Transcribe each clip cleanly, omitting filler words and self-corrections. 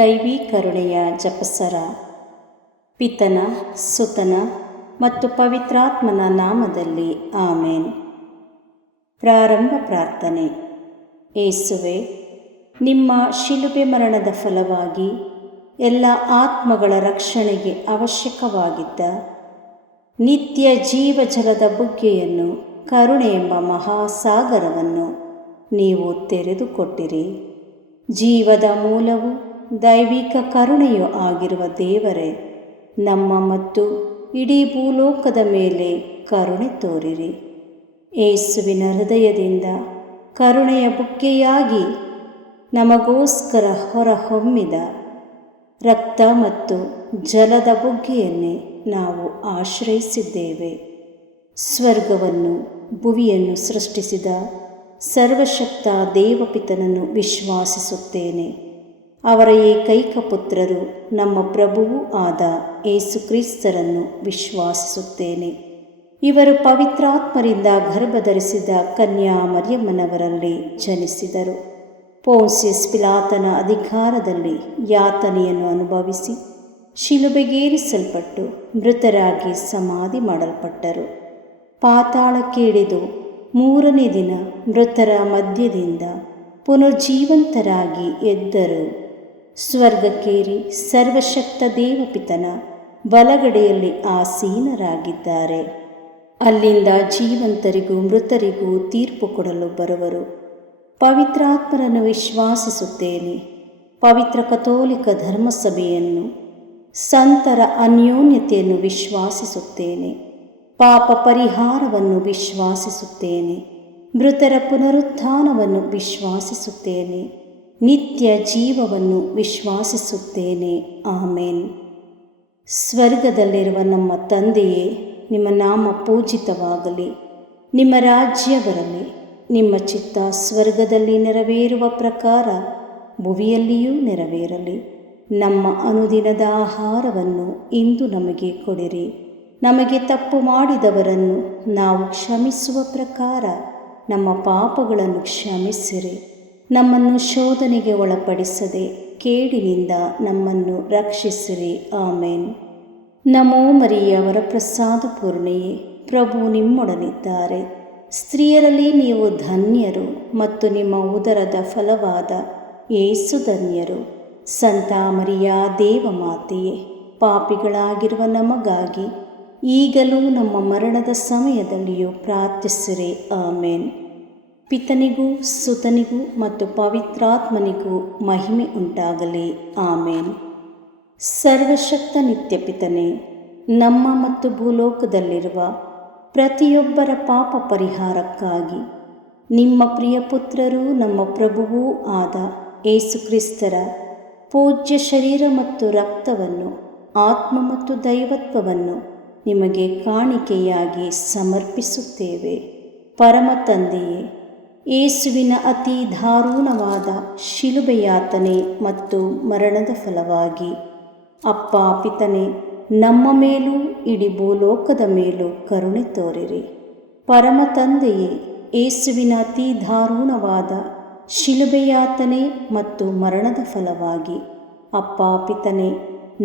ದೈವಿ ಕರುಣೆಯ ಜಪಸರ. ಪಿತನ, ಸುತನ ಮತ್ತು ಪವಿತ್ರಾತ್ಮನ ನಾಮದಲ್ಲಿ ಆಮೇನ್. ಪ್ರಾರಂಭ ಪ್ರಾರ್ಥನೆ. ಏಸುವೆ, ನಿಮ್ಮ ಶಿಲುಬೆ ಮರಣದ ಫಲವಾಗಿ ಎಲ್ಲ ಆತ್ಮಗಳ ರಕ್ಷಣೆಗೆ ಅವಶ್ಯಕವಾಗಿದ್ದ ನಿತ್ಯ ಜೀವಜಲದ ಬುಗ್ಗೆಯನ್ನು, ಕರುಣೆ ಎಂಬ ಮಹಾಸಾಗರವನ್ನು ನೀವು ತೆರೆದುಕೊಟ್ಟಿರಿ. ಜೀವದ ಮೂಲವು ದೈವಿಕ ಕರುಣೆಯೂ ಆಗಿರುವ ದೇವರೇ, ನಮ್ಮ ಮತ್ತು ಇಡೀ ಭೂಲೋಕದ ಮೇಲೆ ಕರುಣೆ ತೋರಿರಿ. ಏಸುವಿನ ಹೃದಯದಿಂದ ಕರುಣೆಯ ಬುಗ್ಗೆಯಾಗಿ ನಮಗೋಸ್ಕರ ಹೊರಹೊಮ್ಮಿದ ರಕ್ತ ಮತ್ತು ಜಲದ ಬುಗ್ಗೆಯನ್ನೇ ನಾವು ಆಶ್ರಯಿಸಿದ್ದೇವೆ. ಸ್ವರ್ಗವನ್ನು ಭುವಿಯನ್ನು ಸೃಷ್ಟಿಸಿದ ಸರ್ವಶಕ್ತ ದೇವಪಿತನನ್ನು ವಿಶ್ವಾಸಿಸುತ್ತೇನೆ. ಅವರ ಏಕೈಕ ಪುತ್ರರು ನಮ್ಮ ಪ್ರಭುವೂ ಆದ ಏಸುಕ್ರಿಸ್ತರನ್ನು ವಿಶ್ವಾಸಿಸುತ್ತೇನೆ. ಇವರು ಪವಿತ್ರಾತ್ಮರಿಂದ ಗರ್ಭಧರಿಸಿದ ಕನ್ಯಾ ಮರಿಯಮ್ಮನವರಲ್ಲಿ ಜನಿಸಿದರು. ಪೋನ್ಸಿಯಸ್ ಪಿಲಾತನ ಅಧಿಕಾರದಲ್ಲಿ ಯಾತನೆಯನ್ನು ಅನುಭವಿಸಿ ಶಿಲುಬೆಗೇರಿಸಲ್ಪಟ್ಟು ಮೃತರಾಗಿ ಸಮಾಧಿ ಮಾಡಲ್ಪಟ್ಟರು. ಪಾತಾಳಕ್ಕೆ ಇಳಿದು ಮೂರನೇ ದಿನ ಮೃತರ ಮಧ್ಯದಿಂದ ಪುನರ್ಜೀವಂತರಾಗಿ ಎದ್ದರು. ಸ್ವರ್ಗಕ್ಕೇರಿ ಸರ್ವಶಕ್ತ ದೇವಪಿತನ ಬಲಗಡೆಯಲ್ಲಿ ಆಸೀನರಾಗಿದ್ದಾರೆ. ಅಲ್ಲಿಂದ ಜೀವಂತರಿಗೂ ಮೃತರಿಗೂ ತೀರ್ಪು ಕೊಡಲು ಬರುವರು. ಪವಿತ್ರಾತ್ಮರನ್ನು ವಿಶ್ವಾಸಿಸುತ್ತೇನೆ. ಪವಿತ್ರ ಕಥೋಲಿಕ ಧರ್ಮಸಭೆಯನ್ನು, ಸಂತರ ಅನ್ಯೋನ್ಯತೆಯನ್ನು ವಿಶ್ವಾಸಿಸುತ್ತೇನೆ. ಪಾಪ ಪರಿಹಾರವನ್ನು ವಿಶ್ವಾಸಿಸುತ್ತೇನೆ. ಮೃತರ ಪುನರುತ್ಥಾನವನ್ನು ವಿಶ್ವಾಸಿಸುತ್ತೇನೆ. ನಿತ್ಯ ಜೀವವನ್ನು ವಿಶ್ವಾಸಿಸುತ್ತೇನೆ. ಆಮೇನ್. ಸ್ವರ್ಗದಲ್ಲಿರುವ ನಮ್ಮ ತಂದೆಯೇ, ನಿಮ್ಮ ನಾಮ ಪೂಜಿತವಾಗಲಿ. ನಿಮ್ಮ ರಾಜ್ಯ ಬರಲಿ. ನಿಮ್ಮ ಚಿತ್ತ ಸ್ವರ್ಗದಲ್ಲಿ ನೆರವೇರುವ ಪ್ರಕಾರ ಭುವಿಯಲ್ಲಿಯೂ ನೆರವೇರಲಿ. ನಮ್ಮ ಅನುದಿನದ ಆಹಾರವನ್ನು ಇಂದು ನಮಗೆ ಕೊಡಿರಿ. ನಮಗೆ ತಪ್ಪು ಮಾಡಿದವರನ್ನು ನಾವು ಕ್ಷಮಿಸುವ ಪ್ರಕಾರ ನಮ್ಮ ಪಾಪಗಳನ್ನು ಕ್ಷಮಿಸಿರಿ. ನಮ್ಮನ್ನು ಶೋಧನೆಗೆ ಒಳಪಡಿಸದೆ ಕೇಡಿನಿಂದ ನಮ್ಮನ್ನು ರಕ್ಷಿಸಿರಿ. ಆಮೇನ್. ನಮೋ ಮರಿಯ ವರಪ್ರಸಾದ ಪೂರ್ಣೆಯೇ, ಪ್ರಭು ನಿಮ್ಮೊಡನಿದ್ದಾರೆ. ಸ್ತ್ರೀಯರಲ್ಲಿ ನೀವು ಧನ್ಯರು ಮತ್ತು ನಿಮ್ಮ ಉದರದ ಫಲವಾದ ಯೇಸು ಧನ್ಯರು. ಸಂತ ಮರಿಯ ದೇವಮಾತೆಯೇ, ಪಾಪಿಗಳಾಗಿರುವ ನಮಗಾಗಿ ಈಗಲೂ ನಮ್ಮ ಮರಣದ ಸಮಯದಲ್ಲಿಯೂ ಪ್ರಾರ್ಥಿಸಿರಿ. ಆಮೇನ್. ಪಿತನಿಗೂ ಸುತನಿಗೂ ಮತ್ತು ಪವಿತ್ರಾತ್ಮನಿಗೂ ಮಹಿಮೆ ಉಂಟಾಗಲಿ. ಆಮೇನ್. ಸರ್ವಶಕ್ತ ನಿತ್ಯ ಪಿತನೇ, ನಮ್ಮ ಮತ್ತು ಭೂಲೋಕದಲ್ಲಿರುವ ಪ್ರತಿಯೊಬ್ಬರ ಪಾಪ ಪರಿಹಾರಕ್ಕಾಗಿ ನಿಮ್ಮ ಪ್ರಿಯ ಪುತ್ರರೂ ನಮ್ಮ ಪ್ರಭುವೂ ಆದ ಏಸುಕ್ರಿಸ್ತರ ಪೂಜ್ಯ ಶರೀರ ಮತ್ತು ರಕ್ತವನ್ನು, ಆತ್ಮ ಮತ್ತು ದೈವತ್ವವನ್ನು ನಿಮಗೆ ಕಾಣಿಕೆಯಾಗಿ ಸಮರ್ಪಿಸುತ್ತೇವೆ. ಪರಮ ತಂದೆಯೇ, ಯೇಸುವಿನ ಅತಿ ದಾರುಣವಾದ ಶಿಲುಬೆಯಾತನೆ ಮತ್ತು ಮರಣದ ಫಲವಾಗಿ ಅಪ್ಪ ಪಿತನೇ, ನಮ್ಮ ಮೇಲೂ ಇಡೀ ಭೂಲೋಕದ ಮೇಲೂ ಕರುಣೆ ತೋರಿರಿ. ಪರಮ ತಂದೆಯೇ, ಯೇಸುವಿನ ಅತಿ ದಾರುಣವಾದ ಶಿಲುಬೆಯಾತನೆ ಮತ್ತು ಮರಣದ ಫಲವಾಗಿ ಅಪ್ಪ ಪಿತನೇ,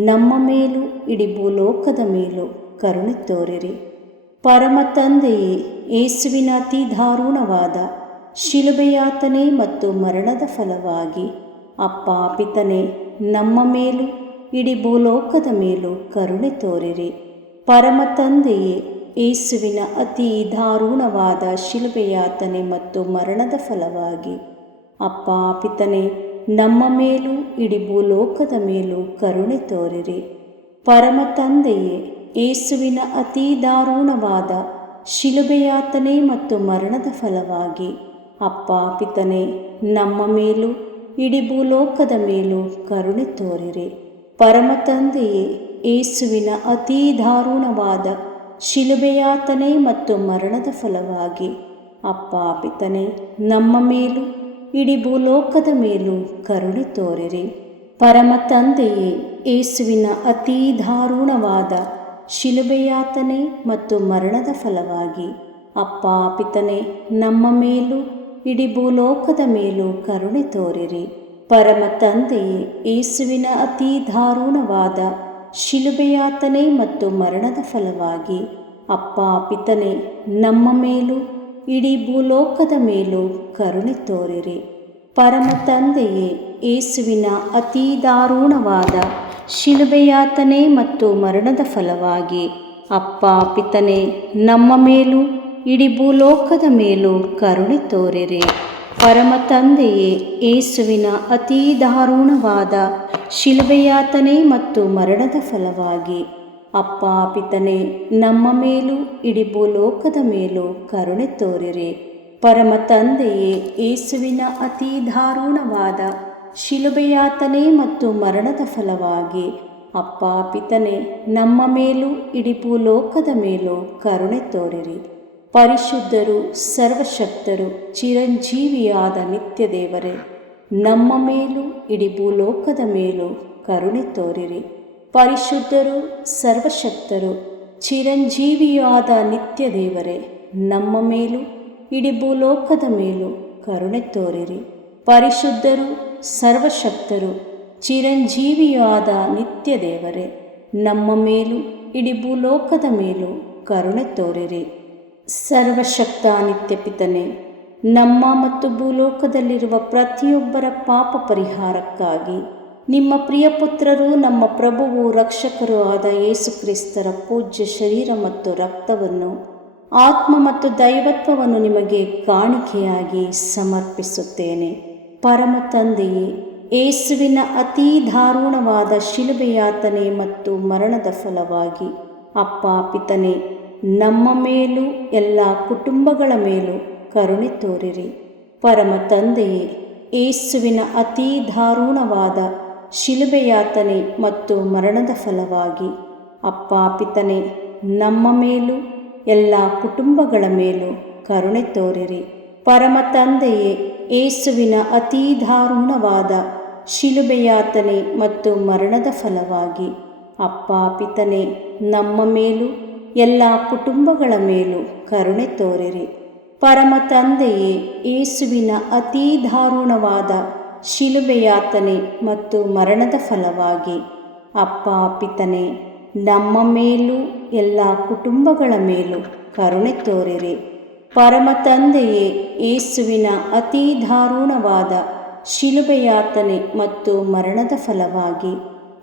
ನಮ್ಮ ಮೇಲೂ ಇಡೀ ಭೂಲೋಕದ ಮೇಲೂ ಕರುಣೆ ತೋರಿರಿ. ಪರಮ ತಂದೆಯೇ, ಯೇಸುವಿನ ಅತಿ ದಾರುಣವಾದ ಶಿಲುಬೆಯಾತನೆ ಮತ್ತು ಮರಣದ ಫಲವಾಗಿ ಅಪ್ಪ ಪಿತನೇ, ನಮ್ಮ ಮೇಲೂ ಇಡೀ ಭೂಲೋಕದ ಮೇಲೂ ಕರುಣೆ ತೋರಿರಿ. ಪರಮ ತಂದೆಯೇ, ಯೇಸುವಿನ ಅತಿ ದಾರುಣವಾದ ಶಿಲುಬೆಯಾತನೆ ಮತ್ತು ಮರಣದ ಫಲವಾಗಿ ಅಪ್ಪ ಪಿತನೇ, ನಮ್ಮ ಮೇಲೂ ಇಡೀ ಭೂಲೋಕದ ಮೇಲೂ ಕರುಣೆ ತೋರಿರಿ. ಪರಮ ತಂದೆಯೇ, ಯೇಸುವಿನ ಅತಿ ದಾರುಣವಾದ ಶಿಲುಬೆಯಾತನೆ ಮತ್ತು ಮರಣದ ಫಲವಾಗಿ ಅಪ್ಪ ಪಿತನೇ, ನಮ್ಮ ಮೇಲೂ ಇಡೀ ಭೂಲೋಕದ ಮೇಲೂ ಕರುಣೆ ತೋರಿರಿ. ಪರಮ ತಂದೆಯೇ, ಯೇಸುವಿನ ಅತಿ ದಾರುಣವಾದ ಶಿಲುಬೆಯಾತನೆ ಮತ್ತು ಮರಣದ ಫಲವಾಗಿ ಅಪ್ಪ ಪಿತನೇ, ನಮ್ಮ ಮೇಲೂ ಇಡೀ ಭೂಲೋಕದ ಮೇಲೂ ಕರುಣೆ ತೋರಿರಿ. ಪರಮ ತಂದೆಯೇ, ಯೇಸುವಿನ ಅತಿ ದಾರುಣವಾದ ಶಿಲುಬೆಯಾತನೆ ಮತ್ತು ಮರಣದ ಫಲವಾಗಿ ಅಪ್ಪ ಪಿತನೇ, ನಮ್ಮ ಮೇಲೂ ಇಡೀ ಭೂಲೋಕದ ಮೇಲೂ ಕರುಣೆ ತೋರಿರಿ. ಪರಮ ತಂದೆಯೇ, ಯೇಸುವಿನ ಅತಿ ದಾರುಣವಾದ ಶಿಲುಬೆಯಾತನೆ ಮತ್ತು ಮರಣದ ಫಲವಾಗಿ ಅಪ್ಪ ಪಿತನೇ, ನಮ್ಮ ಮೇಲೂ ಇಡೀ ಭೂಲೋಕದ ಮೇಲೂ ಕರುಣೆ ತೋರಿರಿ. ಪರಮ ತಂದೆಯೇ, ಯೇಸುವಿನ ಅತಿ ದಾರುಣವಾದ ಶಿಲುಬೆಯಾತನೆ ಮತ್ತು ಮರಣದ ಫಲವಾಗಿ ಅಪ್ಪ ಪಿತನೇ, ನಮ್ಮ ಮೇಲೂ ಇಡೀ ಭೂಲೋಕದ ಮೇಲೂ ಕರುಣೆ ತೋರಿರಿ. ಪರಮ ತಂದೆಯೇ, ಯೇಸುವಿನ ಅತಿ ದಾರುಣವಾದ ಶಿಲುಬೆಯಾತನೆ ಮತ್ತು ಮರಣದ ಫಲವಾಗಿ ಅಪ್ಪ ಪಿತನೇ, ನಮ್ಮ ಮೇಲೂ ಇಡೀ ಭೂಲೋಕದ ಮೇಲೂ ಕರುಣೆ ತೋರಿರಿ. ಪರಮ ತಂದೆಯೇ, ಯೇಸುವಿನ ಅತಿ ದಾರುಣವಾದ ಶಿಲುಬೆಯಾತನೆ ಮತ್ತು ಮರಣದ ಫಲವಾಗಿ ಅಪ್ಪ ಪಿತನೇ, ನಮ್ಮ ಮೇಲೂ ಇಡೀ ಭೂಲೋಕದ ಮೇಲೂ ಕರುಣೆ ತೋರಿರಿ. ಪರಿಶುದ್ಧರು, ಸರ್ವಶಕ್ತರು, ಚಿರಂಜೀವಿಯಾದ ನಿತ್ಯ ದೇವರೇ, ನಮ್ಮ ಮೇಲೂ ಇಡೀ ಭೂಲೋಕದ ಮೇಲೂ ಕರುಣೆ ತೋರಿರಿ. ಪರಿಶುದ್ಧರು, ಸರ್ವಶಕ್ತರು, ಚಿರಂಜೀವಿಯಾದ ನಿತ್ಯ ದೇವರೇ, ನಮ್ಮ ಮೇಲೂ ಇಡೀ ಭೂಲೋಕದ ಮೇಲೂ ಕರುಣೆ ತೋರಿರಿ. ಪರಿಶುದ್ಧರು, ಸರ್ವಶಕ್ತರು, ಚಿರಂಜೀವಿಯಾದ ನಿತ್ಯ ದೇವರೇ, ನಮ್ಮ ಮೇಲೂ ಇಡೀ ಭೂಲೋಕದ ಮೇಲೂ ಕರುಣೆ ತೋರಿರಿ. ಸರ್ವಶಕ್ತ ನಿತ್ಯ ಪಿತನೇ, ನಮ್ಮ ಮತ್ತು ಭೂಲೋಕದಲ್ಲಿರುವ ಪ್ರತಿಯೊಬ್ಬರ ಪಾಪ ಪರಿಹಾರಕ್ಕಾಗಿ ನಿಮ್ಮ ಪ್ರಿಯಪುತ್ರರು, ನಮ್ಮ ಪ್ರಭುವು ರಕ್ಷಕರೂ ಆದ ಯೇಸು ಕ್ರಿಸ್ತರ ಪೂಜ್ಯ ಶರೀರ ಮತ್ತು ರಕ್ತವನ್ನು, ಆತ್ಮ ಮತ್ತು ದೈವತ್ವವನ್ನು ನಿಮಗೆ ಕಾಣಿಕೆಯಾಗಿ ಸಮರ್ಪಿಸುತ್ತೇನೆ. ಪರಮ ತಂದೆಯೇ, ಯೇಸುವಿನ ಅತಿ ದಾರುಣವಾದ ಶಿಲುಬೆಯಾತನೆ ಮತ್ತು ಮರಣದ ಫಲವಾಗಿ ಅಪ್ಪ ಪಿತನೇ, ನಮ್ಮ ಮೇಲೂ ಎಲ್ಲ ಕುಟುಂಬಗಳ ಮೇಲೂ ಕರುಣೆ ತೋರಿರಿ. ಪರಮ ತಂದೆಯೇ, ಯೇಸುವಿನ ಅತಿ ದಾರುಣವಾದ ಶಿಲುಬೆಯಾತನೆ ಮತ್ತು ಮರಣದ ಫಲವಾಗಿ ಅಪ್ಪ ಪಿತನೇ, ನಮ್ಮ ಮೇಲೂ ಎಲ್ಲ ಕುಟುಂಬಗಳ ಮೇಲೂ ಕರುಣೆ ತೋರಿರಿ. ಪರಮ ತಂದೆಯೇ, ಯೇಸುವಿನ ಅತಿ ದಾರುಣವಾದ ಶಿಲುಬೆಯಾತನೆ ಮತ್ತು ಮರಣದ ಫಲವಾಗಿ ಅಪ್ಪ ಪಿತನೇ, ನಮ್ಮ ಮೇಲೂ ಎಲ್ಲ ಕುಟುಂಬಗಳ ಮೇಲೂ ಕರುಣೆ ತೋರಿರಿ. ಪರಮ ತಂದೆಯೇ, ಯೇಸುವಿನ ಅತಿ ದಾರುಣವಾದ ಶಿಲುಬೆಯಾತನೆ ಮತ್ತು ಮರಣದ ಫಲವಾಗಿ ಅಪ್ಪ ಪಿತನೇ, ನಮ್ಮ ಮೇಲೂ ಎಲ್ಲ ಕುಟುಂಬಗಳ ಮೇಲೂ ಕರುಣೆ ತೋರಿರಿ. ಪರಮ ತಂದೆಯೇ, ಯೇಸುವಿನ ಅತಿ ದಾರುಣವಾದ ಶಿಲುಬೆಯಾತನೆ ಮತ್ತು ಮರಣದ ಫಲವಾಗಿ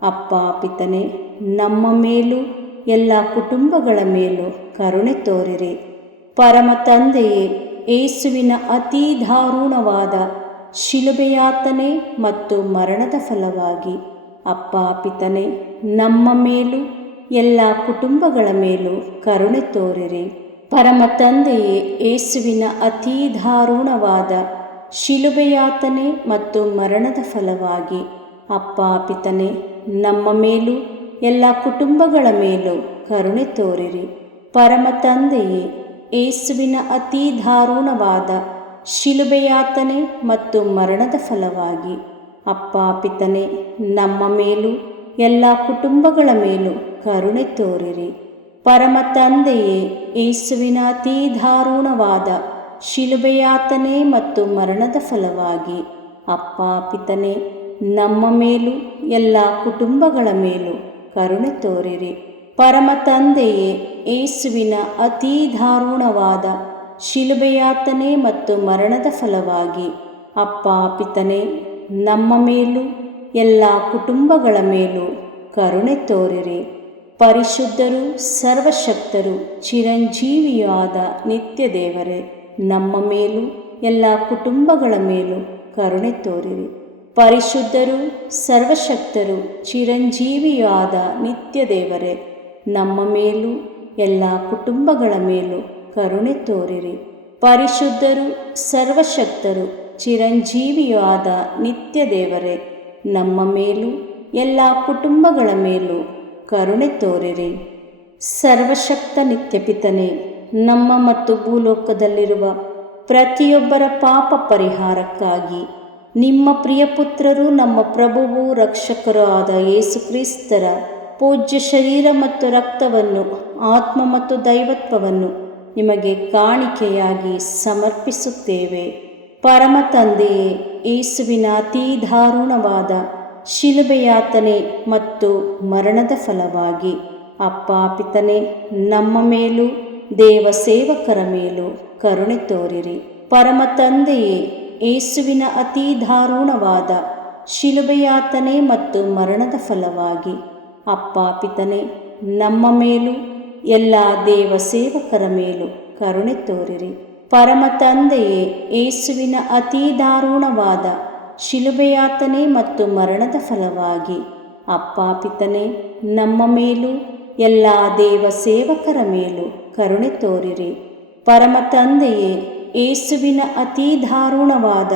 ಅಪ್ಪ ಪಿತನೇ, ನಮ್ಮ ಮೇಲೂ ಎಲ್ಲ ಕುಟುಂಬಗಳ ಮೇಲೂ ಕರುಣೆ ತೋರಿರಿ. ಪರಮ ತಂದೆಯೇ, ಯೇಸುವಿನ ಅತಿ ದಾರುಣವಾದ ಶಿಲುಬೆಯಾತನೆ ಮತ್ತು ಮರಣದ ಫಲವಾಗಿ ಅಪ್ಪ ಪಿತನೇ, ನಮ್ಮ ಮೇಲೂ ಎಲ್ಲ ಕುಟುಂಬಗಳ ಮೇಲೂ ಕರುಣೆ ತೋರಿರಿ. ಪರಮ ತಂದೆಯೇ, ಯೇಸುವಿನ ಅತಿ ದಾರುಣವಾದ ಶಿಲುಬೆಯಾತನೆ ಮತ್ತು ಮರಣದ ಫಲವಾಗಿ ಅಪ್ಪ ಪಿತನೇ, ನಮ್ಮ ಮೇಲೂ ಎಲ್ಲ ಕುಟುಂಬಗಳ ಮೇಲೂ ಕರುಣೆ ತೋರಿರಿ. ಪರಮ ತಂದೆಯೇ, ಯೇಸುವಿನ ಅತಿ ದಾರುಣವಾದ ಶಿಲುಬೆಯಾತನೆ ಮತ್ತು ಮರಣದ ಫಲವಾಗಿ ಅಪ್ಪ ಪಿತನೇ, ನಮ್ಮ ಮೇಲೂ ಎಲ್ಲ ಕುಟುಂಬಗಳ ಮೇಲೂ ಕರುಣೆ ತೋರಿರಿ. ಪರಮ ತಂದೆಯೇ, ಯೇಸುವಿನ ಅತಿ ದಾರುಣವಾದ ಶಿಲುಬೆಯಾತನೆ ಮತ್ತು ಮರಣದ ಫಲವಾಗಿ ಅಪ್ಪ ಪಿತನೇ, ನಮ್ಮ ಮೇಲೂ ಎಲ್ಲ ಕುಟುಂಬಗಳ ಮೇಲೂ ಕರುಣೆ ತೋರಿರಿ. ಪರಮ ತಂದೆಯೇ, ಯೇಸುವಿನ ಅತಿ ದಾರುಣವಾದ ಶಿಲುಬೆಯಾತನೆ ಮತ್ತು ಮರಣದ ಫಲವಾಗಿ ಅಪ್ಪ ಪಿತನೇ, ನಮ್ಮ ಮೇಲೂ ಎಲ್ಲ ಕುಟುಂಬಗಳ ಮೇಲೂ ಕರುಣೆ ತೋರಿರಿ. ಪರಿಶುದ್ಧರು, ಸರ್ವಶಕ್ತರು, ಚಿರಂಜೀವಿಯಾದ ನಿತ್ಯ ದೇವರೇ, ನಮ್ಮ ಮೇಲೂ ಎಲ್ಲ ಕುಟುಂಬಗಳ ಮೇಲೂ ಕರುಣೆ ತೋರಿರಿ. ಪರಿಶುದ್ಧರು, ಸರ್ವಶಕ್ತರು, ಚಿರಂಜೀವಿಯಾದ ನಿತ್ಯ ದೇವರೇ, ನಮ್ಮ ಮೇಲೂ ಎಲ್ಲ ಕುಟುಂಬಗಳ ಮೇಲೂ ಕರುಣೆ ತೋರಿರಿ. ಪರಿಶುದ್ಧರು, ಸರ್ವಶಕ್ತರು, ಚಿರಂಜೀವಿಯಾದ ನಿತ್ಯ ದೇವರೇ, ನಮ್ಮ ಮೇಲೂ ಎಲ್ಲ ಕುಟುಂಬಗಳ ಮೇಲೂ ಕರುಣೆ ತೋರಿರಿ. ಸರ್ವಶಕ್ತ ನಿತ್ಯಪಿತನೇ, ನಮ್ಮ ಮತ್ತು ಭೂಲೋಕದಲ್ಲಿರುವ ಪ್ರತಿಯೊಬ್ಬರ ಪಾಪ ಪರಿಹಾರಕ್ಕಾಗಿ ನಿಮ್ಮ ಪ್ರಿಯಪುತ್ರರು, ನಮ್ಮ ಪ್ರಭುವು ರಕ್ಷಕರೂ ಆದ ಯೇಸು ಕ್ರಿಸ್ತರ ಪೂಜ್ಯ ಶರೀರ ಮತ್ತು ರಕ್ತವನ್ನು, ಆತ್ಮ ಮತ್ತು ದೈವತ್ವವನ್ನು ನಿಮಗೆ ಕಾಣಿಕೆಯಾಗಿ ಸಮರ್ಪಿಸುತ್ತೇವೆ. ಪರಮ ತಂದೆಯೇ, ಯೇಸುವಿನ ಅತೀ ದಾರುಣವಾದ ಶಿಲುಬೆಯಾತನೆ ಮತ್ತು ಮರಣದ ಫಲವಾಗಿ ಅಪ್ಪ ಪಿತನೇ, ನಮ್ಮ ಮೇಲೂ ದೇವ ಸೇವಕರ ಮೇಲೂ ಕರುಣೆ ತೋರಿರಿ. ಪರಮ ತಂದೆಯೇ, ಯೇಸುವಿನ ಅತೀ ದಾರುಣವಾದ ಶಿಲುಬೆಯಾತನೆ ಮತ್ತು ಮರಣದ ಫಲವಾಗಿ ಅಪ್ಪ ಪಿತನೇ, ನಮ್ಮ ಮೇಲೂ ಎಲ್ಲ ದೇವ ಸೇವಕರ ಮೇಲೂ ಕರುಣೆ ತೋರಿರಿ. ಪರಮ ತಂದೆಯೇ, ಯೇಸುವಿನ ಅತೀ ದಾರುಣವಾದ ಶಿಲುಬೆಯಾತನೆ ಮತ್ತು ಮರಣದ ಫಲವಾಗಿ ಅಪ್ಪ ಪಿತನೇ, ನಮ್ಮ ಮೇಲೂ ಎಲ್ಲ ದೇವ ಸೇವಕರ ಮೇಲೂ ಕರುಣೆ ತೋರಿರಿ. ಪರಮ ತಂದೆಯೇ, ಯೇಸುವಿನ ಅತೀ ದಾರುಣವಾದ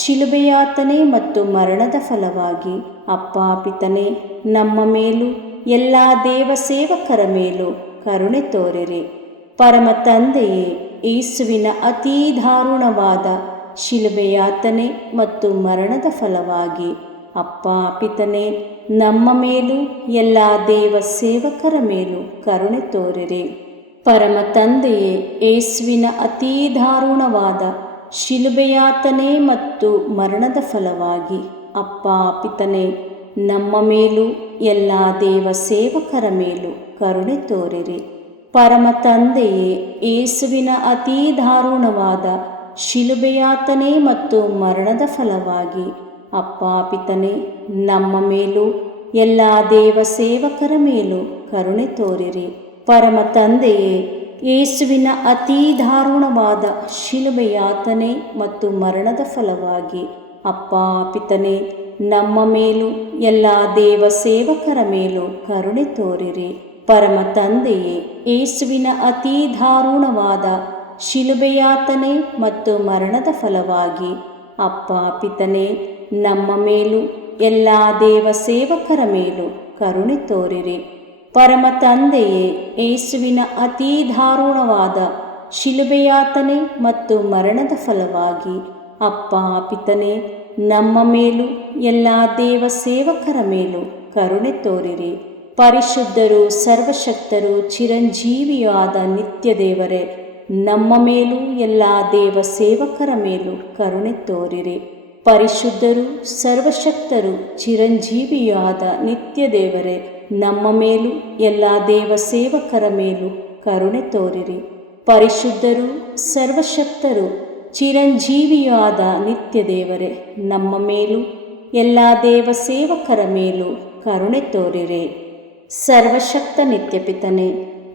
ಶಿಲುಬೆಯಾತನೆ ಮತ್ತು ಮರಣದ ಫಲವಾಗಿ ಅಪ್ಪ ಪಿತನೇ, ನಮ್ಮ ಮೇಲೂ ಎಲ್ಲ ದೇವ ಸೇವಕರ ಮೇಲೂ ಕರುಣೆ ತೋರಿರಿ. ಪರಮ ತಂದೆಯೇ, ಯೇಸುವಿನ ಅತೀ ದಾರುಣವಾದ ಶಿಲುಬೆಯಾತನೆ ಮತ್ತು ಮರಣದ ಫಲವಾಗಿ ಅಪ್ಪ ಪಿತನೇ, ನಮ್ಮ ಮೇಲೂ ಎಲ್ಲ ದೇವ ಸೇವಕರ ಮೇಲೂ ಕರುಣೆ ತೋರಿರಿ. ಪರಮ ತಂದೆಯೇ, ಯೇಸುವಿನ ಅತೀ ದಾರುಣವಾದ ಶಿಲುಬೆಯಾತನೆ ಮತ್ತು ಮರಣದ ಫಲವಾಗಿ ಅಪ್ಪ ಪಿತನೇ, ನಮ್ಮ ಮೇಲೂ ಎಲ್ಲ ದೇವ ಸೇವಕರ ಮೇಲೂ ಕರುಣೆ ತೋರಿರಿ. ಪರಮ ತಂದೆಯೇ, ಯೇಸುವಿನ ಅತೀ ದಾರುಣವಾದ ಶಿಲುಬೆಯಾತನೆ ಮತ್ತು ಮರಣದ ಫಲವಾಗಿ ಅಪ್ಪ ಪಿತನೇ, ನಮ್ಮ ಮೇಲೂ ಎಲ್ಲ ದೇವ ಸೇವಕರ ಮೇಲೂ ಕರುಣೆ ತೋರಿರಿ. ಪರಮ ತಂದೆಯೇ, ಯೇಸುವಿನ ಅತೀ ದಾರುಣವಾದ ಶಿಲುಬೆಯಾತನೆ ಮತ್ತು ಮರಣದ ಫಲವಾಗಿ ಅಪ್ಪ ಪಿತನೇ, ನಮ್ಮ ಮೇಲೂ ಎಲ್ಲ ದೇವ ಸೇವಕರ ಮೇಲೂ ಕರುಣೆ ತೋರಿರಿ. ಪರಮ ತಂದೆಯೇ, ಯೇಸುವಿನ ಅತೀ ದಾರುಣವಾದ ಶಿಲುಬೆಯಾತನೆ ಮತ್ತು ಮರಣದ ಫಲವಾಗಿ ಅಪ್ಪ ಪಿತನೇ, ನಮ್ಮ ಮೇಲೂ ಎಲ್ಲ ದೇವ ಸೇವಕರ ಮೇಲೂ ಕರುಣೆ ತೋರಿರಿ. ಪರಮ ತಂದೆಯೇ, ಯೇಸುವಿನ ಅತೀ ದಾರುಣವಾದ ಶಿಲುಬೆಯಾತನೆ ಮತ್ತು ಮರಣದ ಫಲವಾಗಿ ಅಪ್ಪ ಪಿತನೇ, ನಮ್ಮ ಮೇಲೂ ಎಲ್ಲ ದೇವ ಸೇವಕರ ಮೇಲೂ ಕರುಣೆ ತೋರಿರಿ. ಪರಿಶುದ್ಧರು, ಸರ್ವಶಕ್ತರು, ಚಿರಂಜೀವಿಯೂ ಆದ ನಿತ್ಯ ದೇವರೇ, ನಮ್ಮ ಮೇಲೂ ಎಲ್ಲ ದೇವ ಸೇವಕರ ಮೇಲೂ ಕರುಣೆ ತೋರಿರಿ. ಪರಿಶುದ್ಧರು, ಸರ್ವಶಕ್ತರು, ಚಿರಂಜೀವಿಯೂ ಆದ ನಿತ್ಯ ದೇವರೇ, ನಮ್ಮ ಮೇಲೂ ಎಲ್ಲ ದೇವ ಸೇವಕರ ಮೇಲೂ ಕರುಣೆ ತೋರಿರಿ. ಪರಿಶುದ್ಧರು, ಸರ್ವಶಕ್ತರು, ಚಿರಂಜೀವಿಯೂ ಆದ ನಿತ್ಯ ದೇವರೇ, ನಮ್ಮ ಮೇಲೂ ಎಲ್ಲ ದೇವ ಸೇವಕರ ಮೇಲೂ ಕರುಣೆ ತೋರಿರಿ. ಸರ್ವಶಕ್ತ ನಿತ್ಯಪಿತನೇ,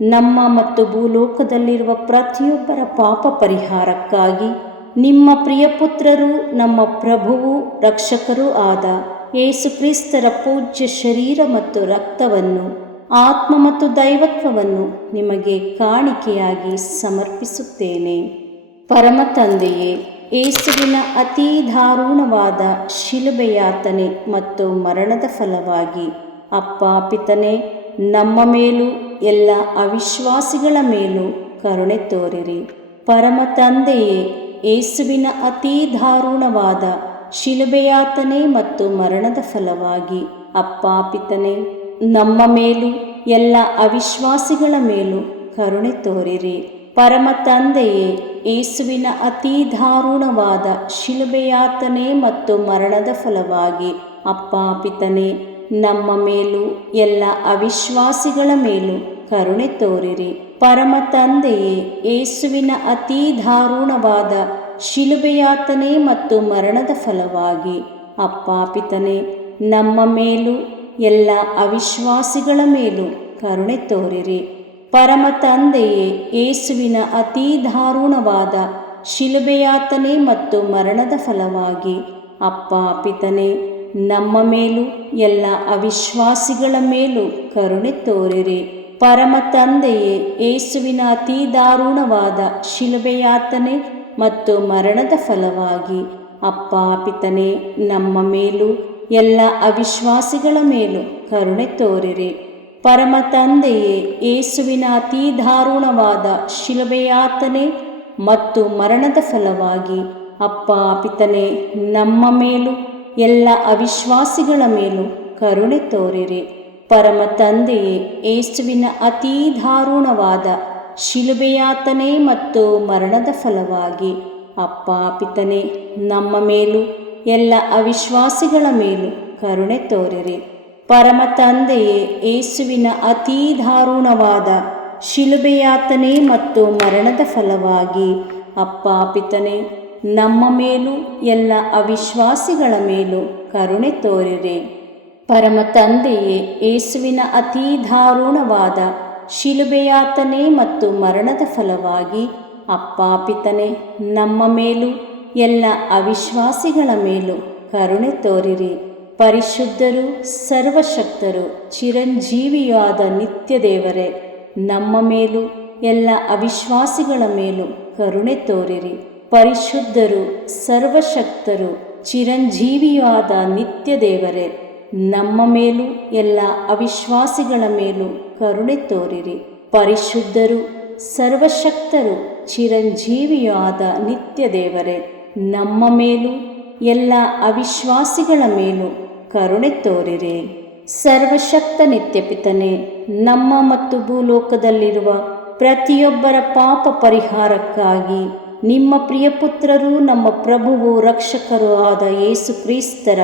ನಮ್ಮ ಮತ್ತು ಭೂಲೋಕದಲ್ಲಿರುವ ಪ್ರತಿಯೊಬ್ಬರ ಪಾಪ ಪರಿಹಾರಕ್ಕಾಗಿ ನಿಮ್ಮ ಪ್ರಿಯಪುತ್ರರು, ನಮ್ಮ ಪ್ರಭುವೂ ರಕ್ಷಕರೂ ಆದ ಯೇಸು ಕ್ರಿಸ್ತರ ಪೂಜ್ಯ ಶರೀರ ಮತ್ತು ರಕ್ತವನ್ನು, ಆತ್ಮ ಮತ್ತು ದೈವತ್ವವನ್ನು ನಿಮಗೆ ಕಾಣಿಕೆಯಾಗಿ ಸಮರ್ಪಿಸುತ್ತೇನೆ. ಪರಮ ತಂದೆಯೇ, ಯೇಸುವಿನ ಅತೀ ದಾರುಣವಾದ ಶಿಲುಬೆಯಾತನೆ ಮತ್ತು ಮರಣದ ಫಲವಾಗಿ ಅಪ್ಪ ಪಿತನೇ, ನಮ್ಮ ಮೇಲೂ ಎಲ್ಲ ಅವಿಶ್ವಾಸಿಗಳ ಮೇಲೂ ಕರುಣೆ ತೋರಿರಿ. ಪರಮ ತಂದೆಯೇ, ಯೇಸುವಿನ ಅತೀ ದಾರುಣವಾದ ಶಿಲುಬೆಯಾತನೆ ಮತ್ತು ಮರಣದ ಫಲವಾಗಿ ಅಪ್ಪ ಪಿತನೇ, ನಮ್ಮ ಮೇಲೂ ಎಲ್ಲ ಅವಿಶ್ವಾಸಿಗಳ ಮೇಲೂ ಕರುಣೆ ತೋರಿರಿ. ಪರಮ ತಂದೆಯೇ, ಯೇಸುವಿನ ಅತೀ ದಾರುಣವಾದ ಶಿಲುಬೆಯಾತನೆ ಮತ್ತು ಮರಣದ ಫಲವಾಗಿ ಅಪ್ಪ ಪಿತನೇ, ನಮ್ಮ ಮೇಲೂ ಎಲ್ಲ ಅವಿಶ್ವಾಸಿಗಳ ಮೇಲೂ ಕರುಣೆ ತೋರಿರಿ. ಪರಮ ತಂದೆಯೇ, ಯೇಸುವಿನ ಅತೀ ದಾರುಣವಾದ ಶಿಲುಬೆಯಾತನೆ ಮತ್ತು ಮರಣದ ಫಲವಾಗಿ ಅಪ್ಪ ಪಿತನೇ, ನಮ್ಮ ಮೇಲೂ ಎಲ್ಲ ಅವಿಶ್ವಾಸಿಗಳ ಮೇಲೂ ಕರುಣೆ ತೋರಿರಿ. ಪರಮ ತಂದೆಯೇ, ಯೇಸುವಿನ ಅತೀ ದಾರುಣವಾದ ಶಿಲುಬೆಯಾತನೆ ಮತ್ತು ಮರಣದ ಫಲವಾಗಿ ಅಪ್ಪ ಪಿತನೇ, ನಮ್ಮ ಮೇಲೂ ಎಲ್ಲ ಅವಿಶ್ವಾಸಿಗಳ ಮೇಲೂ ಕರುಣೆ ತೋರಿರಿ. ಪರಮ ತಂದೆಯೇ, ಯೇಸುವಿನ ಅತೀ ದಾರುಣವಾದ ಶಿಲುಬೆಯಾತನೆ ಮತ್ತು ಮರಣದ ಫಲವಾಗಿ ಅಪ್ಪ ಪಿತನೇ, ನಮ್ಮ ಮೇಲೂ ಎಲ್ಲ ಅವಿಶ್ವಾಸಿಗಳ ಮೇಲೂ ಕರುಣೆ ತೋರಿರಿ. ಪರಮ ತಂದೆಯೇ, ಯೇಸುವಿನ ಅತೀ ದಾರುಣವಾದ ಶಿಲುಬೆಯಾತನೆ ಮತ್ತು ಮರಣದ ಫಲವಾಗಿ ಅಪ್ಪ ಪಿತನೇ, ನಮ್ಮ ಮೇಲೂ ಎಲ್ಲ ಅವಿಶ್ವಾಸಿಗಳ ಮೇಲೂ ಕರುಣೆ ತೋರಿರಿ. ಪರಮ ತಂದೆಯೇ, ಯೇಸುವಿನ ಅತೀ ದಾರುಣವಾದ ಶಿಲುಬೆಯಾತನೆ ಮತ್ತು ಮರಣದ ಫಲವಾಗಿ ಅಪ್ಪ ಪಿತನೇ, ನಮ್ಮ ಮೇಲೂ ಎಲ್ಲ ಅವಿಶ್ವಾಸಿಗಳ ಮೇಲೂ ಕರುಣೆ ತೋರಿರಿ. ಪರಮ ತಂದೆಯೇ, ಯೇಸುವಿನ ಅತೀ ದಾರುಣವಾದ ಶಿಲುಬೆಯಾತನೆ ಮತ್ತು ಮರಣದ ಫಲವಾಗಿ ಅಪ್ಪ ಪಿತನೇ, ನಮ್ಮ ಮೇಲೂ ಎಲ್ಲ ಅವಿಶ್ವಾಸಿಗಳ ಮೇಲೂ ಕರುಣೆ ತೋರಿರಿ. ಪರಮ ತಂದೆಯೇ, ಯೇಸುವಿನ ಅತೀ ದಾರುಣವಾದ ಶಿಲುಬೆಯಾತನೆ ಮತ್ತು ಮರಣದ ಫಲವಾಗಿ ಅಪ್ಪ ಪಿತನೇ, ನಮ್ಮ ಮೇಲೂ ಎಲ್ಲ ಅವಿಶ್ವಾಸಿಗಳ ಮೇಲೂ ಕರುಣೆ ತೋರಿರಿ. ಪರಿಶುದ್ಧರು, ಸರ್ವಶಕ್ತರು, ಚಿರಂಜೀವಿಯಾದ ನಿತ್ಯ ದೇವರೇ, ನಮ್ಮ ಮೇಲೂ ಎಲ್ಲ ಅವಿಶ್ವಾಸಿಗಳ ಮೇಲೂ ಕರುಣೆ ತೋರಿರಿ. ಪರಿಶುದ್ಧರು, ಸರ್ವಶಕ್ತರು, ಚಿರಂಜೀವಿಯಾದ ನಿತ್ಯ ದೇವರೇ, ನಮ್ಮ ಮೇಲೂ ಎಲ್ಲ ಅವಿಶ್ವಾಸಿಗಳ ಮೇಲೂ ಕರುಣೆ ತೋರಿರಿ. ಪರಿಶುದ್ಧರು, ಸರ್ವಶಕ್ತರು, ಚಿರಂಜೀವಿಯಾದ ನಿತ್ಯ ದೇವರೇ, ನಮ್ಮ ಮೇಲೂ ಎಲ್ಲ ಅವಿಶ್ವಾಸಿಗಳ ಮೇಲೂ ಕರುಣೆ ತೋರಿರಿ. ಸರ್ವಶಕ್ತ ನಿತ್ಯಪಿತನೇ, ನಮ್ಮ ಮತ್ತು ಭೂಲೋಕದಲ್ಲಿರುವ ಪ್ರತಿಯೊಬ್ಬರ ಪಾಪ ಪರಿಹಾರಕ್ಕಾಗಿ ನಿಮ್ಮ ಪ್ರಿಯಪುತ್ರರು, ನಮ್ಮ ಪ್ರಭುವು ರಕ್ಷಕರೂ ಆದ ಯೇಸು ಕ್ರಿಸ್ತರ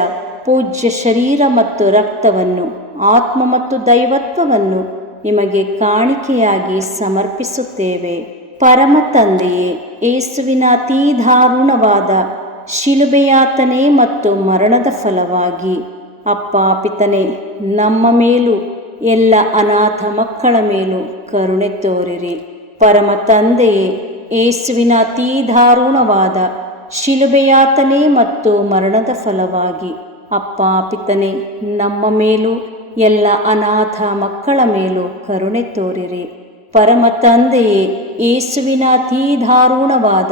ಪೂಜ್ಯ ಶರೀರ ಮತ್ತು ರಕ್ತವನ್ನು, ಆತ್ಮ ಮತ್ತು ದೈವತ್ವವನ್ನು ನಿಮಗೆ ಕಾಣಿಕೆಯಾಗಿ ಸಮರ್ಪಿಸುತ್ತೇವೆ. ಪರಮ ತಂದೆಯೇ, ಯೇಸುವಿನ ಅತೀ ದಾರುಣವಾದ ಶಿಲುಬೆಯಾತನೆ ಮತ್ತು ಮರಣದ ಫಲವಾಗಿ ಅಪ್ಪ ಪಿತನೇ, ನಮ್ಮ ಮೇಲೂ ಎಲ್ಲ ಅನಾಥ ಮಕ್ಕಳ ಮೇಲೂ ಕರುಣೆ ತೋರಿರಿ. ಪರಮ ತಂದೆಯೇ, ಯೇಸುವಿನ ಅತೀ ದಾರುಣವಾದ ಶಿಲುಬೆಯಾತನೆ ಮತ್ತು ಮರಣದ ಫಲವಾಗಿ ಅಪ್ಪ ಪಿತನೇ, ನಮ್ಮ ಮೇಲೂ ಎಲ್ಲ ಅನಾಥ ಮಕ್ಕಳ ಮೇಲೂ ಕರುಣೆ ತೋರಿರಿ. ಪರಮ ತಂದೆಯೇ, ಯೇಸುವಿನ ಅತೀ ದಾರುಣವಾದ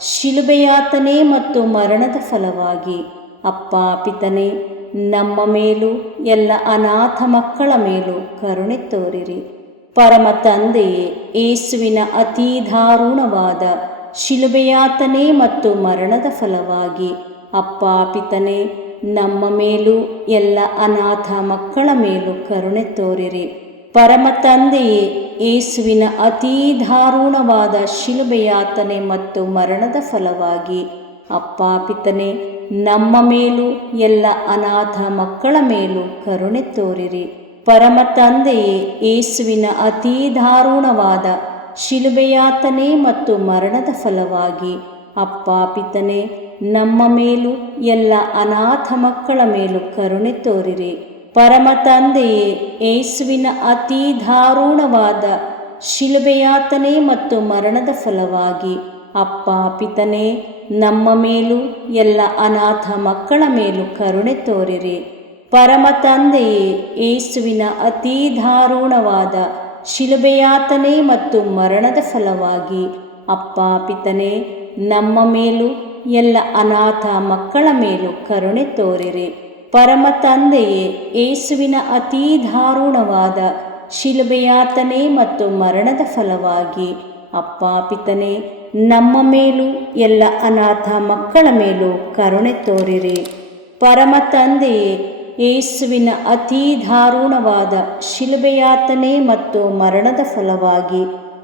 ಶಿಲುಬೆಯಾತನೆ ಮತ್ತು ಮರಣದ ಫಲವಾಗಿ ಅಪ್ಪ ಪಿತನೇ, ನಮ್ಮ ಮೇಲೂ ಎಲ್ಲ ಅನಾಥ ಮಕ್ಕಳ ಮೇಲೂ ಕರುಣೆ ತೋರಿರಿ. ಪರಮ ತಂದೆಯೇ, ಯೇಸುವಿನ ಅತೀ ದಾರುಣವಾದ ಶಿಲುಬೆಯಾತನೆ ಮತ್ತು ಮರಣದ ಫಲವಾಗಿ ಅಪ್ಪ ಪಿತನೇ, ನಮ್ಮ ಮೇಲೂ ಎಲ್ಲ ಅನಾಥ ಮಕ್ಕಳ ಮೇಲೂ ಕರುಣೆ ತೋರಿರಿ. ಪರಮ ತಂದೆಯೇ, ಯೇಸುವಿನ ಅತೀ ದಾರುಣವಾದ ಶಿಲುಬೆಯಾತನೆ ಮತ್ತು ಮರಣದ ಫಲವಾಗಿ ಅಪ್ಪ ಪಿತನೇ, ನಮ್ಮ ಮೇಲೂ ಎಲ್ಲ ಅನಾಥ ಮಕ್ಕಳ ಮೇಲೂ ಕರುಣೆ ತೋರಿರಿ. ಪರಮ ತಂದೆಯೇ, ಯೇಸುವಿನ ಅತೀ ದಾರುಣವಾದ ಶಿಲುಬೆಯಾತನೆ ಮತ್ತು ಮರಣದ ಫಲವಾಗಿ ಅಪ್ಪ ಪಿತನೇ, ನಮ್ಮ ಮೇಲೂ ಎಲ್ಲ ಅನಾಥ ಮಕ್ಕಳ ಮೇಲೂ ಕರುಣೆ ತೋರಿರಿ. ಪರಮ ತಂದೆಯೇ, ಯೇಸುವಿನ ಅತೀ ದಾರುಣವಾದ ಶಿಲುಬೆಯಾತನೆ ಮತ್ತು ಮರಣದ ಫಲವಾಗಿ ಅಪ್ಪ ಪಿತನೇ, ನಮ್ಮ ಮೇಲೂ ಎಲ್ಲ ಅನಾಥ ಮಕ್ಕಳ ಮೇಲೂ ಕರುಣೆ ತೋರಿರಿ. ಪರಮ ತಂದೆಯೇ, ಯೇಸುವಿನ ಅತೀ ದಾರುಣವಾದ ಶಿಲುಬೆಯಾತನೆ ಮತ್ತು ಮರಣದ ಫಲವಾಗಿ ಅಪ್ಪ ಪಿತನೇ, ನಮ್ಮ ಮೇಲೂ ಎಲ್ಲ ಅನಾಥ ಮಕ್ಕಳ ಮೇಲೂ ಕರುಣೆ ತೋರಿರಿ. ಪರಮ ತಂದೆಯೇ, ಯೇಸುವಿನ ಅತೀ ದಾರುಣವಾದ ಶಿಲುಬೆಯಾತನೆ ಮತ್ತು ಮರಣದ ಫಲವಾಗಿ ಅಪ್ಪ ಪಿತನೇ, ನಮ್ಮ ಮೇಲೂ ಎಲ್ಲ ಅನಾಥ ಮಕ್ಕಳ ಮೇಲೂ ಕರುಣೆ ತೋರಿರಿ. ಪರಮ ತಂದೆಯೇ, ಯೇಸುವಿನ ಅತೀ ದಾರುಣವಾದ ಶಿಲುಬೆಯಾತನೆ ಮತ್ತು ಮರಣದ ಫಲವಾಗಿ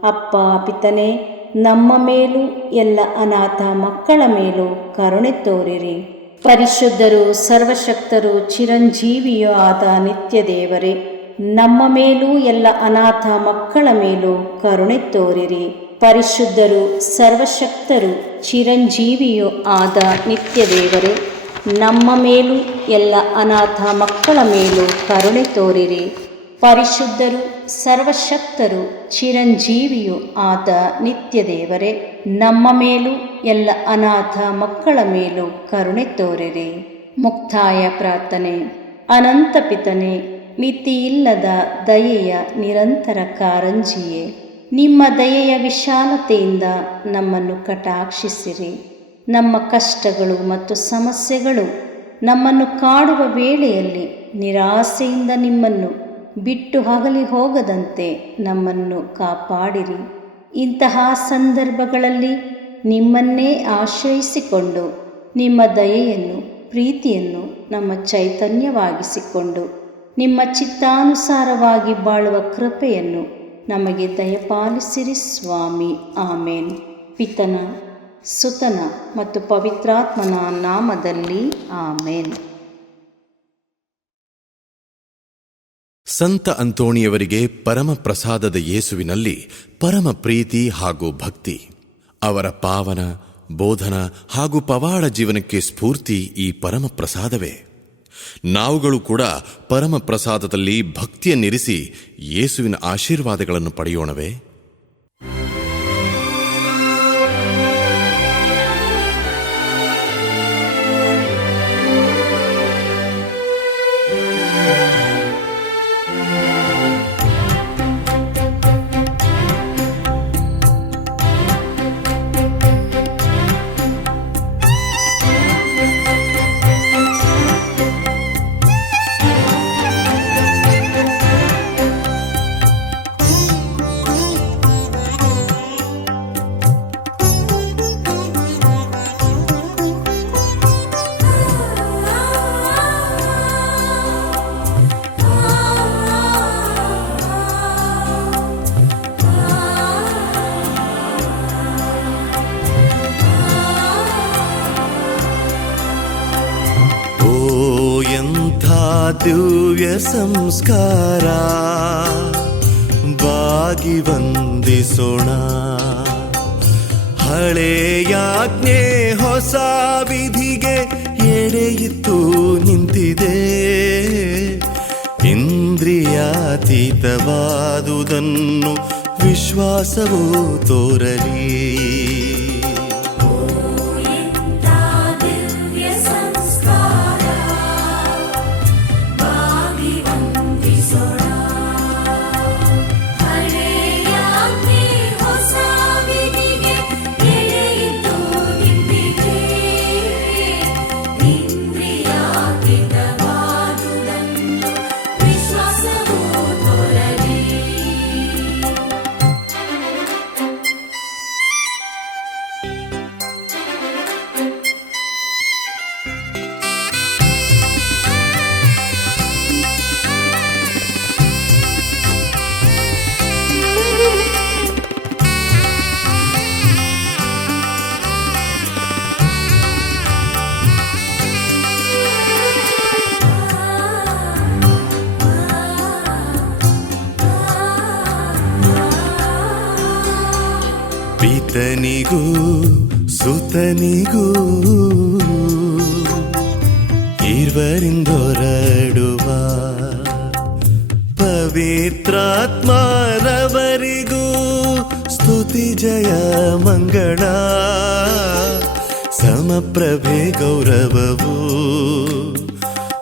ಅಪ್ಪ ಪಿತನೇ, ನಮ್ಮ ಮೇಲೂ ಎಲ್ಲ ಅನಾಥ ಮಕ್ಕಳ ಮೇಲೂ ಕರುಣೆ ತೋರಿರಿ. ಪರಿಶುದ್ಧರು, ಸರ್ವಶಕ್ತರು, ಚಿರಂಜೀವಿಯೂ ಆದ ನಿತ್ಯ ದೇವರೇ, ನಮ್ಮ ಮೇಲೂ ಎಲ್ಲ ಅನಾಥ ಮಕ್ಕಳ ಮೇಲೂ ಕರುಣೆ ತೋರಿರಿ. ಪರಿಶುದ್ಧರು, ಸರ್ವಶಕ್ತರು, ಚಿರಂಜೀವಿಯೂ ಆದ ನಿತ್ಯ ದೇವರೇ, ನಮ್ಮ ಮೇಲೂ ಎಲ್ಲ ಅನಾಥ ಮಕ್ಕಳ ಮೇಲೂ ಕರುಣೆ ತೋರಿರಿ. ಪರಿಶುದ್ಧರು, ಸರ್ವಶಕ್ತರು, ಚಿರಂಜೀವಿಯೂ ಆದ ನಿತ್ಯ ದೇವರೇ, ನಮ್ಮ ಮೇಲೂ ಎಲ್ಲ ಅನಾಥ ಮಕ್ಕಳ ಮೇಲೂ ಕರುಣೆ ತೋರಿರಿ. ಮುಕ್ತಾಯ ಪ್ರಾರ್ಥನೆ. ಅನಂತ ಪಿತನೇ, ಮಿತಿಯಿಲ್ಲದ ದಯೆಯ ನಿರಂತರ ಕಾರಂಜಿಯೇ, ನಿಮ್ಮ ದಯೆಯ ವಿಶಾಲತೆಯಿಂದ ನಮ್ಮನ್ನು ಕಟಾಕ್ಷಿಸಿರಿ. ನಮ್ಮ ಕಷ್ಟಗಳು ಮತ್ತು ಸಮಸ್ಯೆಗಳು ನಮ್ಮನ್ನು ಕಾಡುವ ವೇಳೆಯಲ್ಲಿ ನಿರಾಸೆಯಿಂದ ನಿಮ್ಮನ್ನು ಬಿಟ್ಟು ಅಗಲಿ ಹೋಗದಂತೆ ನಮ್ಮನ್ನು ಕಾಪಾಡಿರಿ. ಇಂತಹ ಸಂದರ್ಭಗಳಲ್ಲಿ ನಿಮ್ಮನ್ನೇ ಆಶ್ರಯಿಸಿಕೊಂಡು ನಿಮ್ಮ ದಯೆಯನ್ನು, ಪ್ರೀತಿಯನ್ನು ನಮ್ಮ ಚೈತನ್ಯವಾಗಿಸಿಕೊಂಡು ನಿಮ್ಮ ಚಿತ್ತಾನುಸಾರವಾಗಿ ಬಾಳುವ ಕೃಪೆಯನ್ನು ನಮಗೆ ದಯಪಾಲಿಸಿರಿ ಸ್ವಾಮಿ. ಆಮೇನ್. ಪಿತನ, ಸುತನ ಮತ್ತು ಪವಿತ್ರಾತ್ಮನ ನಾಮದಲ್ಲಿ ಆಮೇನ್. ಸಂತ ಅಂತೋಣಿಯವರಿಗೆ ಪರಮ ಪ್ರಸಾದದ ಯೇಸುವಿನಲ್ಲಿ ಪರಮ ಪ್ರೀತಿ ಹಾಗೂ ಭಕ್ತಿ. ಅವರ ಪಾವನ ಬೋಧನ ಹಾಗೂ ಪವಾಡ ಜೀವನಕ್ಕೆ ಸ್ಫೂರ್ತಿ ಈ ಪರಮ ಪ್ರಸಾದವೇ. ನಾವುಗಳು ಕೂಡ ಪರಮ ಪ್ರಸಾದದಲ್ಲಿ ಭಕ್ತಿಯನ್ನಿರಿಸಿ ಯೇಸುವಿನ ಆಶೀರ್ವಾದಗಳನ್ನು ಪಡೆಯೋಣವೇ? ದಿವ್ಯ ಸಂಸ್ಕಾರ ಬಾಗಿ ವಂದಿಸೋಣ. ಹಳೆಯಾಜ್ಞೆ ಹೊಸ ವಿಧಿಗೆ ಎಡೆಯಿತ್ತು ನಿಂತಿದೆ. ಇಂದ್ರಿಯಾತೀತವಾದುದನ್ನು ವಿಶ್ವಾಸವು ತೋರಲಿ. ಪಿತನಿಗೂ ಸುತನಿಗೂ ಇರುವರಿಂದೊರಡುವ ಪವಿತ್ರಾತ್ಮರವರಿಗೂ ಸ್ತುತಿ ಜಯ ಮಂಗಳ. ಸಮಪ್ರಭೆ ಗೌರವವು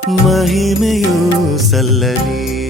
ಮಹಿಮೆಯೂ ಸಲ್ಲಲಿ.